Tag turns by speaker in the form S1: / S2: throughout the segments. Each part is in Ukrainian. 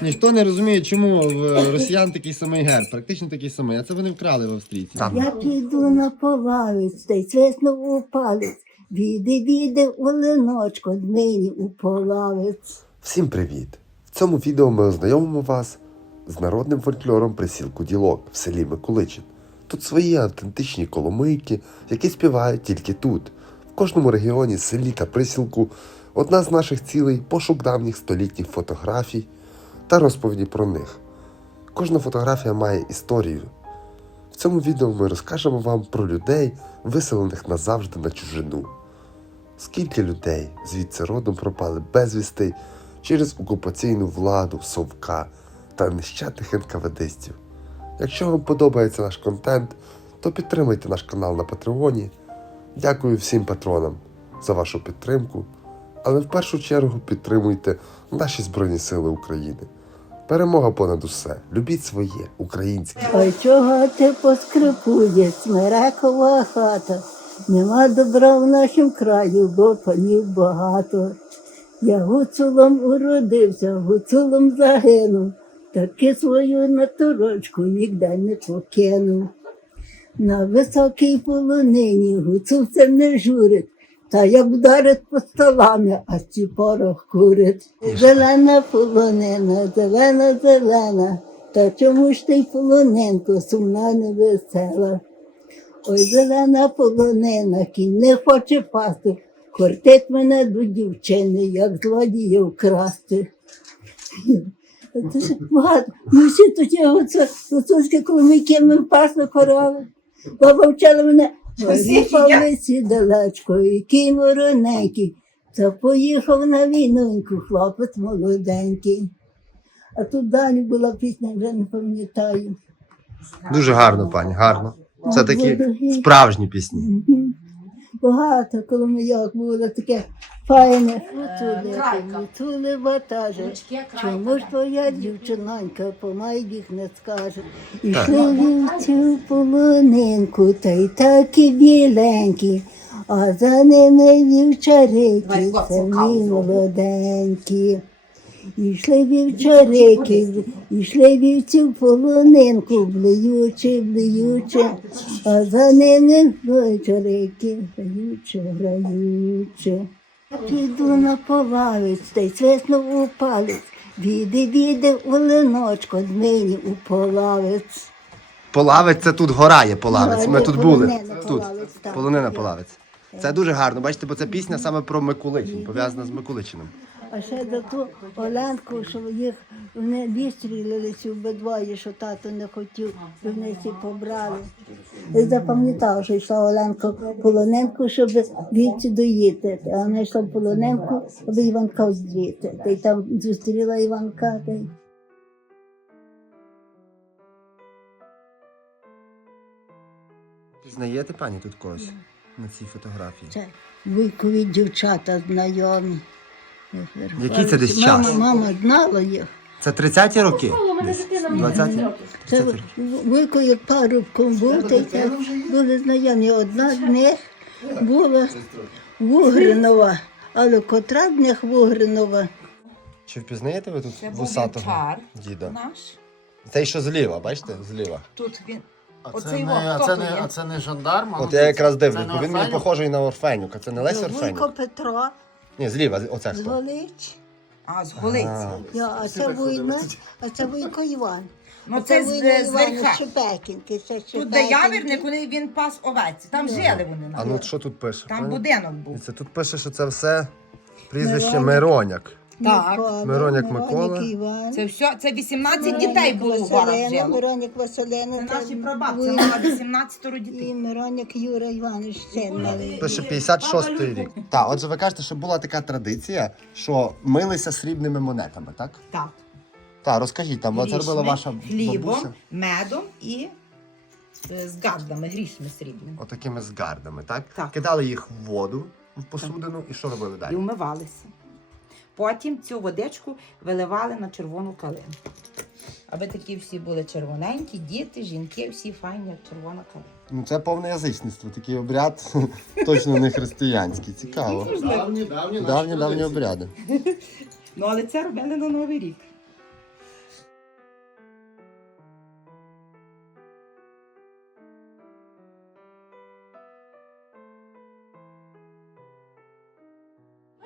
S1: Ніхто не розуміє, чому в росіян такий самий герб, практично такий самий, а це вони вкрали в австрійців.
S2: Я піду на полавець, та й свиснув у палець. Віде, оленочко, дмині у полавець.
S3: Всім привіт! В цьому відео ми ознайомимо вас з народним фольклором присілку Ділок в селі Миколичин. Тут свої автентичні коломийки, які співають тільки тут. В кожному регіоні, селі та присілку одна з наших цілей – пошук давніх столітніх фотографій та розповіді про них. Кожна фотографія має історію. В цьому відео ми розкажемо вам про людей, виселених назавжди на чужину. Скільки людей звідси родом пропали безвісти через окупаційну владу, совка та нещадних НКВДстів. Якщо вам подобається наш контент, то підтримайте наш канал на Патреоні. Дякую всім патронам за вашу підтримку, але в першу чергу підтримуйте наші Збройні Сили України. Перемога понад усе. Любіть своє, українське.
S2: Ой, чого ти поскрипує, смирекова хата. Нема добра в нашім краю, бо панів багато. Я гуцулом уродився, гуцулом загинув, таки свою наторочку ніде не покинув. На високій полонині гуцулця не журить, та як вдарить по столами, а ці порох курить. Зелена полонина, зелена, зелена, та чому ж ти полонинко сумна невесела? Ой, зелена полонина, кінь не хоче пасти, кортить мене до дівчини, як злодія вкрасти. Це ж багато. Ми всі тоді гуцульські коломийки, ми пасли корови. Баба вчила мене, ой, Павлиці далечко, і кінь вороненький, та поїхав на війноньку хлопець молоденький. А тут далі була пісня, вже не пам'ятаю.
S1: Дуже гарно, пані, гарно. Це такі справжні пісні.
S2: Мгм. Багато коломийок було таке файне. Гуцули ватаже, чому ж твоя дівчинонька по майдіх не скаже? Ішли вівці в полонинку, та й такі біленькі, а за ними вівчарики, самі молоденькі. Ішли вівчарики, ішли вівці в полонинку, блюючи, а за ними вівчарики, граючи. Я піду на полавець, та й свиснув у палець. Віде, оленочко, дмині у полавець.
S1: Полавець – це тут гора є, Полавець. Ми тут були.
S2: Полонина,
S1: Тут.
S2: Полавець, так.
S1: Полонина, Полавець. Це дуже гарно, бачите, бо це пісня саме про Миколичин, пов'язана з Миколичином.
S2: А ще до ту Оленку, що їх вони відстрілилися обидвоє, що тато не хотів, щоб вони всі побрали. Я запам'ятав, що йшла Оленка в полонинку, щоб вівці доїти. А вона йшла в полонинку, аби Іванка здріти. Та й там зустріла Іванка. Та й...
S1: Знаєте, пані, тут когось на цій фотографії?
S2: Це вуйкові дівчата знайомі.
S1: Який це десь час?
S2: Мама знала їх.
S1: Це 30-ті роки? Десь 20-ті?
S2: Це
S1: 30-ті роки.
S2: Вуйко як парубком був, та й це були знайомі. Одна з них була Вугринова, але котра з них Вугринова?
S1: Чи впізнаєте ви тут
S4: Це був
S1: вусатого
S4: вівчар
S1: діда?
S4: наш.
S1: Цей, що зліва, бачите? Зліва.
S4: Тут він.
S5: А
S4: Оцей
S5: це,
S4: його,
S5: не, а,
S4: хто
S5: це,
S4: то
S5: не,
S4: є?
S5: а це не жандарм? а
S1: От
S5: ну,
S1: я якраз
S5: це
S1: дивлюсь,
S5: не
S1: бо він мені
S5: Орфенюк?
S1: похожий на Орфенюка. Це не Лесь
S2: Вуйко
S1: Орфенюк?
S2: Петро
S1: Ні, зліва, оце
S2: з
S1: хто?
S2: Голич.
S4: А, з Голиці.
S2: А це Вуйна, а це Вуйко Іван.
S4: Ну
S2: А
S4: це з
S2: Вуйна Іван
S4: верха.
S2: Щепекінки.
S4: Тут де явірник, коли він пас овець. Там жили вони.
S1: А ну що тут пише?
S4: Там
S1: пані?
S4: будинок був.
S1: Це тут пише, що це все прізвище
S2: Мироняк.
S1: Мироняк.
S4: Так.
S1: Мироняк Микола.
S2: Іван.
S4: Це все, це 18 дітей було в горах жило.
S2: Мироняк Василина.
S4: Це наші прабабці,
S2: Вуйна.
S4: мала 18
S2: І
S4: дітей.
S2: Мироняк Юра Іванович син малий.
S1: Пише 56-й рік. Так, отже, ви кажете, що була така традиція, що милися срібними монетами, так?
S4: Так.
S1: Так, розкажіть, там, це робила ваша
S4: хлібом,
S1: бабуся?
S4: медом і з гардами, грішми срібними.
S1: Отакими згардами, так?
S4: Так.
S1: Кидали їх в воду, в посудину, і що робили
S4: І
S1: далі?
S4: вмивалися. Потім цю водичку виливали на червону калину. Аби такі всі були червоненькі, діти, жінки, всі файні, як червона калина.
S1: Ну, це повне язичництво, такий обряд точно не християнський. Цікаво.
S5: Давні
S1: Давні обряди.
S4: Ну, але це робили на Новий рік.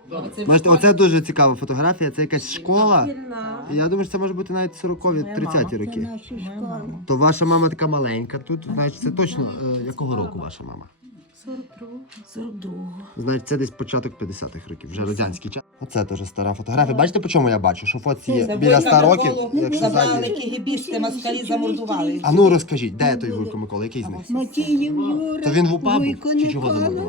S1: Бачите, оце дуже цікава фотографія, це якась школа. І я думаю, що це може бути навіть 40-ві, 30-ті роки.
S2: Наші школи.
S1: То ваша мама така маленька тут, значить, це точно якого року ваша мама?
S2: 42.
S1: Значить, це десь початок 50-х років, вже радянський час. Оце теж стара фотографія. Бачите, по чому я бачу? Що фотці є біля 100 років, якщо
S4: Забрали
S1: ззаді.
S4: кігібісти, москалі замордували.
S1: А ну розкажіть, де той Вуйко Микола, який з них?
S2: Матіїв Юра.
S1: То він в УПА був?
S2: Вуйко
S1: Чи чого
S2: Микола.
S1: замордували?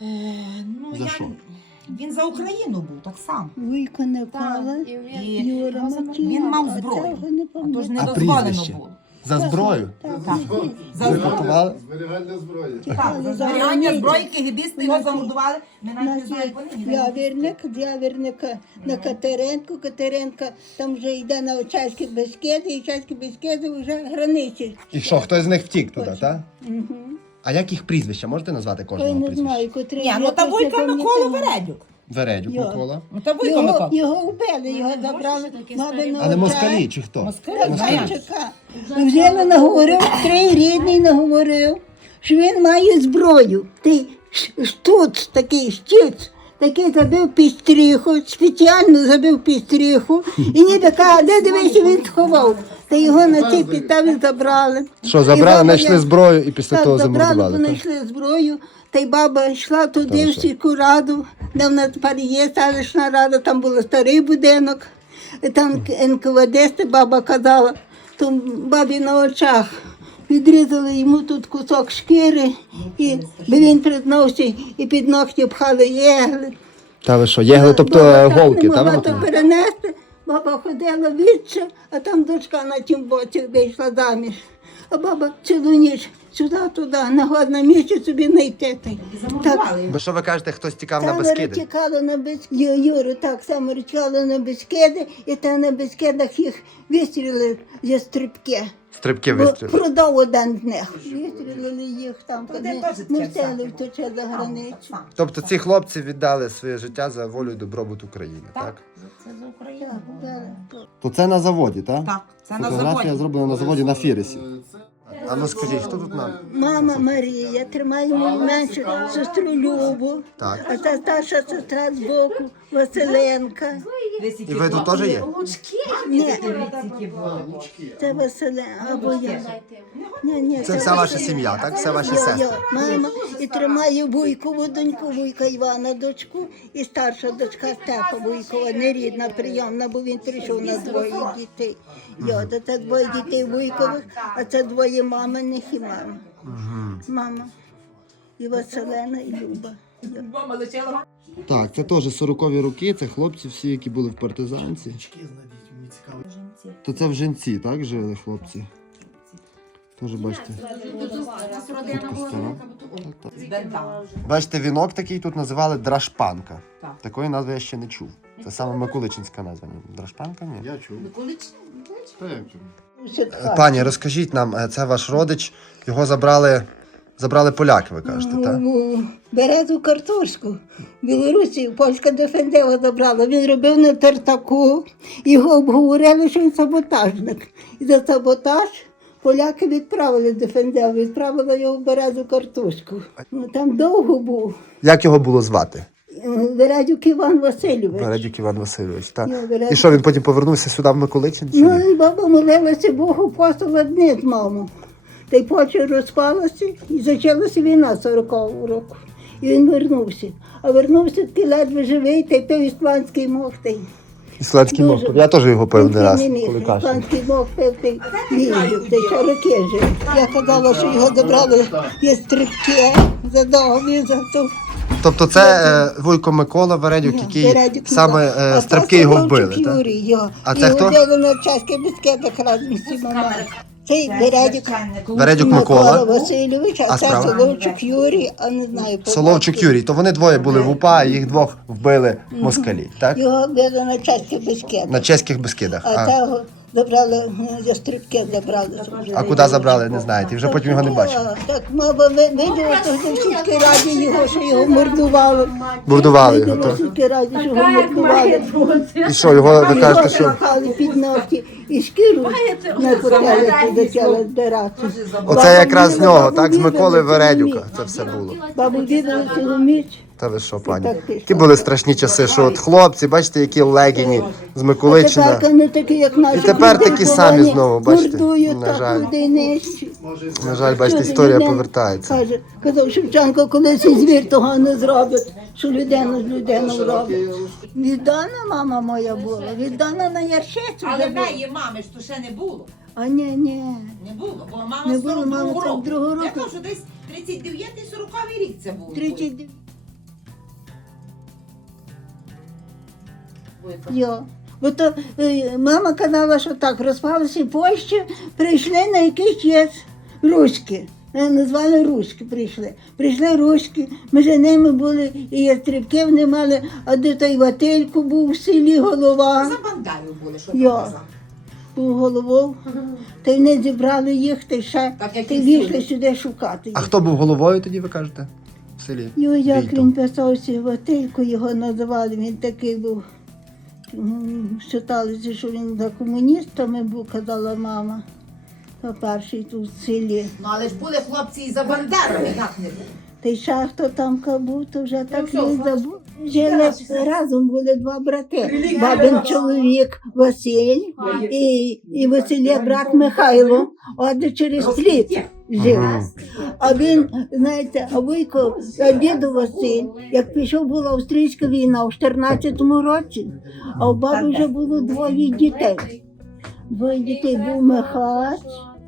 S4: Ну,
S1: За що?
S4: Він за Україну був, так само.
S2: Вуйко Микола.
S4: І
S2: Юра Матіїв.
S4: він мав
S2: А
S4: зброю.
S2: цього не
S4: А то ж не
S1: А
S4: дозволено
S1: прізвище?
S4: було.
S1: За зброю?
S4: Так. За
S1: Ви
S4: зброю.
S1: готували?
S3: Зберігання зброї.
S4: Так, за зберігання зброї кігібісти його замордували. Ми навіть не знаємо, вони
S2: Явірника на Катеренка, там вже йде на Очаські Бескиди, і Очаські Бескиди вже границі.
S1: І що, хтось з них втік туди, так?
S2: Угу.
S1: А як їх прізвища? Можете назвати
S2: Я
S1: кожного
S2: не
S1: прізвища?
S2: знаю, котрий.
S4: Ні, ну та Вуйка Микола Вередюк.
S1: Вередюк
S2: Йо.
S1: Микола.
S4: Ну та Вуйка Микола.
S2: Його вбили, його забрали.
S1: А не москалі чи хто?
S2: Москальчика. Взяли, наговорив, три рідний наговорив, що він має зброю. Ти штуц, такий щит, такий забив підстріху, спеціально забив підстріху, і ніби каже, де дивися, він сховав. Та його на цій підставі забрали.
S1: Що,
S2: І
S1: забрали,
S2: баба
S1: знайшли
S2: я-
S1: зброю і після того
S2: забрали,
S1: замордували, так?
S2: знайшли зброю, та й баба йшла туди
S1: Та
S2: в
S1: що?
S2: сільську раду, де в нас тепер є селищна рада, там був старий будинок, і там НКВД, баба казала, то бабі на очах відрізали йому тут кусок шкіри, і би він признався, і під ногті пхали єгли.
S1: Та ви що, єгли, тобто
S2: Баба так
S1: голки,
S2: не
S1: так?
S2: могла то перенести. Баба ходила відче, а там дочка на тім боці вийшла заміж. А баба цілу ніч сюди-туди, не годна місце собі знайти. Так,
S1: Ви що ви кажете, хтось тікав на
S2: саме
S1: Бескиди?
S2: розтікало на Бескиди. Юру, так само розтікало на Бескиди, і там на Бескидах їх вистрілили зі стрибки.
S1: Стрибки
S2: Бо
S1: вистрілили.
S2: продав один з них. Вистрілили їх там,
S4: Туди
S2: коли
S4: теж таке
S2: мусили
S4: саме.
S2: втече за границю.
S1: Тобто ці хлопці віддали своє життя за волю і добробут України, так?
S4: Так, це за Україну.
S2: Так,
S1: То це на заводі, так?
S4: Так, це на
S1: Фотографія
S4: заводі.
S1: зроблена на заводі на Фіресі. А ну скажіть, хто тут нам?
S2: Мама Марія тримає мою меншу сестру Любу,
S1: Так.
S2: а та старша сестра збоку Василенка.
S1: І ви тут теж є?
S2: Ні, це Василенка, або я. Ні,
S1: Це вся ваша сім'я, так? Все ваші сестри.
S2: Мама і тримає Вуйкову доньку, Вуйка Івана дочку, і старша дочка Степа Вуйкова, нерідна, прийомна, бо він прийшов на двоє дітей. То це двоє дітей Вуйкових, а це двоє маминих і мама. Мама і Василена, і Люба.
S4: Мама лишила.
S1: Так, це теж 40-ві роки, це хлопці всі, які були в партизанці. То це в Женці, так, жили хлопці? Теж бачите. Фотка стара. Так, так. Бачите, вінок такий тут називали драшпанка.
S4: Так.
S1: Такої назви я ще не чув. Це саме миколичинська назва. Драшпанка? Ні.
S3: Я чув.
S1: Пані, розкажіть нам, це ваш родич, його забрали поляки, ви кажете, так?
S2: Березу картошку. В Білорусі польська ДФНД забрала. Він робив на тартаку. Його обговорили, що він саботажник. І за саботаж поляки відправили ДФНД, відправили його в Березу картошку. Ну, там довго був.
S1: Як його було звати?
S2: Березюк Іван Васильович.
S1: Радюк Іван Васильович, так?
S2: Його Березюк.
S1: І що, він потім повернувся сюди в Миколичин? Чи
S2: Ну
S1: ні?
S2: і баба молилася Богу апостола дни з мамою. Та й Польща розпалася, і почалася війна 40-го року. І він вернувся. А вернувся такий ледве живий, та й пив ісландський мох. Та й
S1: Ісландський
S2: дуже.
S1: мох. Я теж його пив не раз,
S2: не міг.
S1: коли кашляв.
S2: Ісландський мох пив, та й їздив, та й ще роки жив. Я казала, що його забрали є стрибки за договір, за то.
S1: Тобто це Вуйко Микола Вередюк, який
S2: Бередюк
S1: саме
S2: Іван.
S1: стрибки
S2: А
S1: його
S2: то
S1: вбили,
S2: Соловчук
S1: так?
S2: Юрій його.
S1: А це
S2: Його
S1: хто?
S2: взяли на чаське біскетах разом з цими. Цей Бередюк.
S1: Вередюк Микола.
S2: Васильович,
S1: А
S2: а це
S1: справа?
S2: Соловчук Юрій, а не знаю. по
S1: Соловчук
S2: батькові.
S1: Юрій, то вони двоє були в УПА, і їх двох вбили москалі, так?
S2: Його взяли на чаське біскетах.
S1: На чеських Бескидах.
S2: А того забрали, за стрибки забрали.
S1: А куди забрали, не знаєте, і вже потім його не бачили.
S2: Так, мама виділа, що в сільській раді його, що його мордували.
S1: Бурдували його,
S2: Виділа в
S1: то.
S2: сільській раді, що його мордували.
S1: І що, його, ви кажете, що...
S2: Махали під ногті і шкіру не хотіли туди тіло збирати.
S1: Оце якраз з нього, так, з Миколи Вередюка це все було.
S2: Бабу віддали цілу ніч.
S1: Та ви що, пані?
S2: так ти
S1: Які
S2: що?
S1: були страшні часи, що от хлопці, бачите, які легіні з Миколичина.
S2: Тепер не такі, як наші.
S1: І тепер
S2: люди
S1: такі самі
S2: полоні,
S1: знову, бачите?
S2: мордують,
S1: На
S2: так
S1: жаль.
S2: людей нищать.
S1: На жаль, бачите,
S2: Що
S1: історія
S2: людина
S1: повертається.
S2: Казав Шевченко, колись і звір того не зробить, що людину з людину робить. Віддана мама моя була, віддана на Яршицю.
S4: Але
S2: вже була.
S4: неї мами ж то ще не було.
S2: А ні.
S4: Не було, бо мама
S2: Не
S4: з
S2: було, мама
S4: 42-го року.
S2: 42-го
S4: Я
S2: року.
S4: кажу, десь 39-40 рік це було.
S2: 39.
S4: Буде.
S2: Йо. Бо то мама казала, що так, розпалися Польщі, прийшли на якийсь час руські. Назвали руські прийшли. Прийшли руські, ми за ними були, і ястрібків не мали, а де той Ватилько був в селі голова.
S4: За Бандарів були, що
S2: Йо.
S4: там казав.
S2: Був головою. Та й вони зібрали їх, та й ще
S4: Так, як
S2: та
S4: і
S2: й вийшли сюди шукати
S1: А
S2: їх.
S1: хто був головою тоді, ви кажете? В селі?
S2: Його як
S1: Війтов.
S2: він писався, Ватилько його називали, він такий був. Вважалося, що він за комуністами був, казала мама. То перший тут в селі.
S4: Ну але ж були хлопці і за Бандерами, як не було.
S2: Та й ще хто там був, то вже так не забув. Жили разом, були два брати. Бабин чоловік Василь і Василя брат Михайло. От через пліт жив. А він, знаєте, а вуйко, а діду Василь, як пішов, була австрійська війна у 14-му році, а у баби вже було двоє дітей. Двоє дітей був Михайло,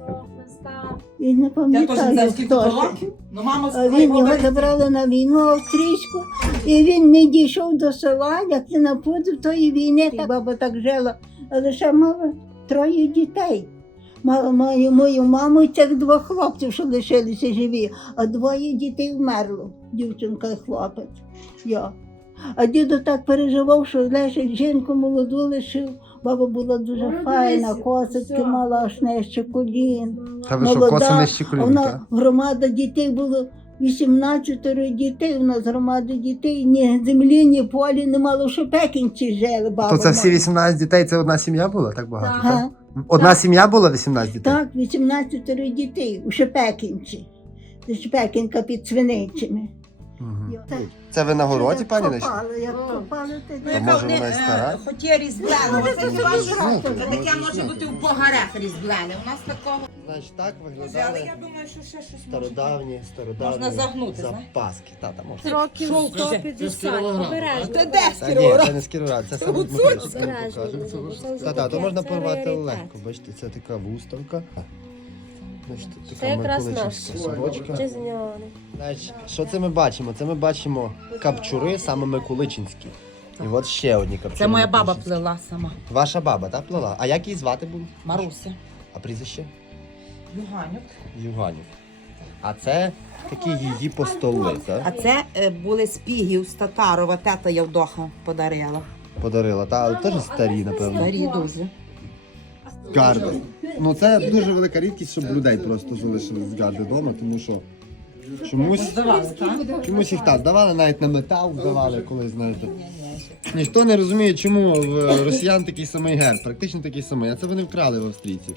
S2: і не
S4: Я теж не
S2: пам'ятаю,
S4: знаю, скільки
S2: хто
S4: то
S2: ще.
S4: років. Ну мама
S2: А він його забрали на війну австрійську, і він не дійшов до села, як не напудив тої війни. Та баба так жила, але ще мала троє дітей. Мала мою маму і цих двох хлопців, що лишилися живі, а двоє дітей вмерло, дівчинка і хлопець. Я. А діду так переживав, що лишить жінку молоду лишив. Баба була дуже файна, косочки мала аж нижче колін.
S1: Та ви що,
S2: Молода,
S1: коси нижчі
S2: а
S1: колін,
S2: вона
S1: так?
S2: громада дітей було 18 дітей. У нас громада дітей, ні землі, ні полі, не мало в Шепекінці жили. Баба
S1: То це всі
S2: моя.
S1: 18 дітей, це одна сім'я була? Так багато?
S2: Ага.
S1: Так? Одна сім'я була 18 дітей?
S2: Так, 18 дітей у Шепекінці. Це Шепекінка під Свиничами.
S1: Мгм.
S2: Так.
S1: Це ви на городі, пані Нечі?
S2: Копали, як копали, то
S1: То може вона і стара?
S4: Хоч є різблене, оце
S2: це
S4: хіба що
S2: собі
S4: це
S2: брати.
S4: таке може бути в погарах різблене. У нас такого.
S1: Значить, так
S4: Але
S1: виглядали
S4: я думаю, що ще щось
S1: стародавні
S4: Можна загнути, знаєш?
S1: запаски. Та, можна.
S5: Років 150, обережно.
S4: Це де
S1: Та ні, це не скірурат, це саме
S5: Обережно,
S1: покажемо. Та, то можна порвати легко. Бачите, це така вуставка. Значить,
S5: Це
S1: така
S5: якраз
S1: миколичівська
S5: наш
S1: сорочка.
S5: Чезньоний.
S1: Значить, що це ми бачимо? Це ми бачимо капчури саме миколичинські. І от ще одні капчури.
S4: Це моя баба
S1: миколичинські.
S4: плела сама.
S1: Ваша баба, так, плела? А як її звати було?
S4: Маруся.
S1: А прізвище?
S4: Юганюк.
S1: Юганів. А це такі її постоли,
S4: А
S1: так?
S4: це були з пігів з Татарова, тета Явдоха подарила.
S1: Подарила, та, але теж старі, напевно.
S4: Старі дуже.
S1: Гарди. Ну це дуже велика рідкість, щоб людей просто залишили з гарди вдома, тому що чомусь, чомусь їх так здавали, навіть на метал здавали, коли знаєте. Ніхто не розуміє, чому в росіян такий самий герб, практично такий самий, а це вони вкрали в австрійців.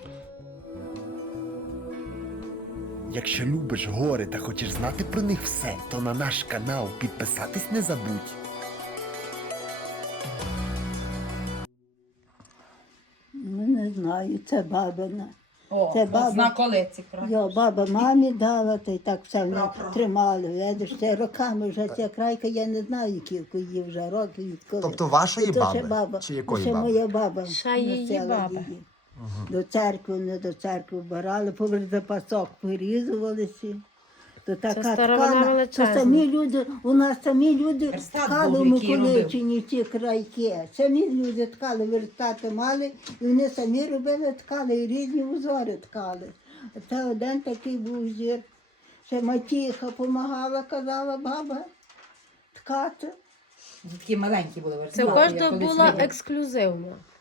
S3: Якщо любиш гори та хочеш знати про них все, то на наш канал підписатись не забудь.
S2: Ну, не знаю, це бабина.
S4: О,
S2: Це баба.
S4: на колиці.
S2: Я баба мамі дала, та й так все мене
S4: Пра-пра.
S2: тримали. Видиш, це роками вже ця крайка, я не знаю, кілько її вже років. Відколи.
S1: Тобто вашої
S2: І то ще
S1: баби?
S2: баба,
S1: Чи якої
S2: ще
S1: баби?
S2: моя баба.
S5: Ще її
S2: носила
S5: баба.
S2: її. До церкви, не до церкви вбирали, поверх запасок порізувалися. То така
S5: старовина
S2: ткана, то
S5: величезна.
S2: самі люди, у нас самі люди
S4: Верстат
S2: ткали
S4: був,
S2: в
S4: який
S2: Миколичині ці крайки. Самі люди ткали, верстати мали, і вони самі робили, ткали, і різні узори ткали. А це один такий був зір. Ще матіха допомагала, казала баба, ткати.
S4: Такі маленькі були
S5: Це
S4: верстати.
S5: у кожного
S4: я колись
S5: була
S4: виділа.
S5: ексклюзивна.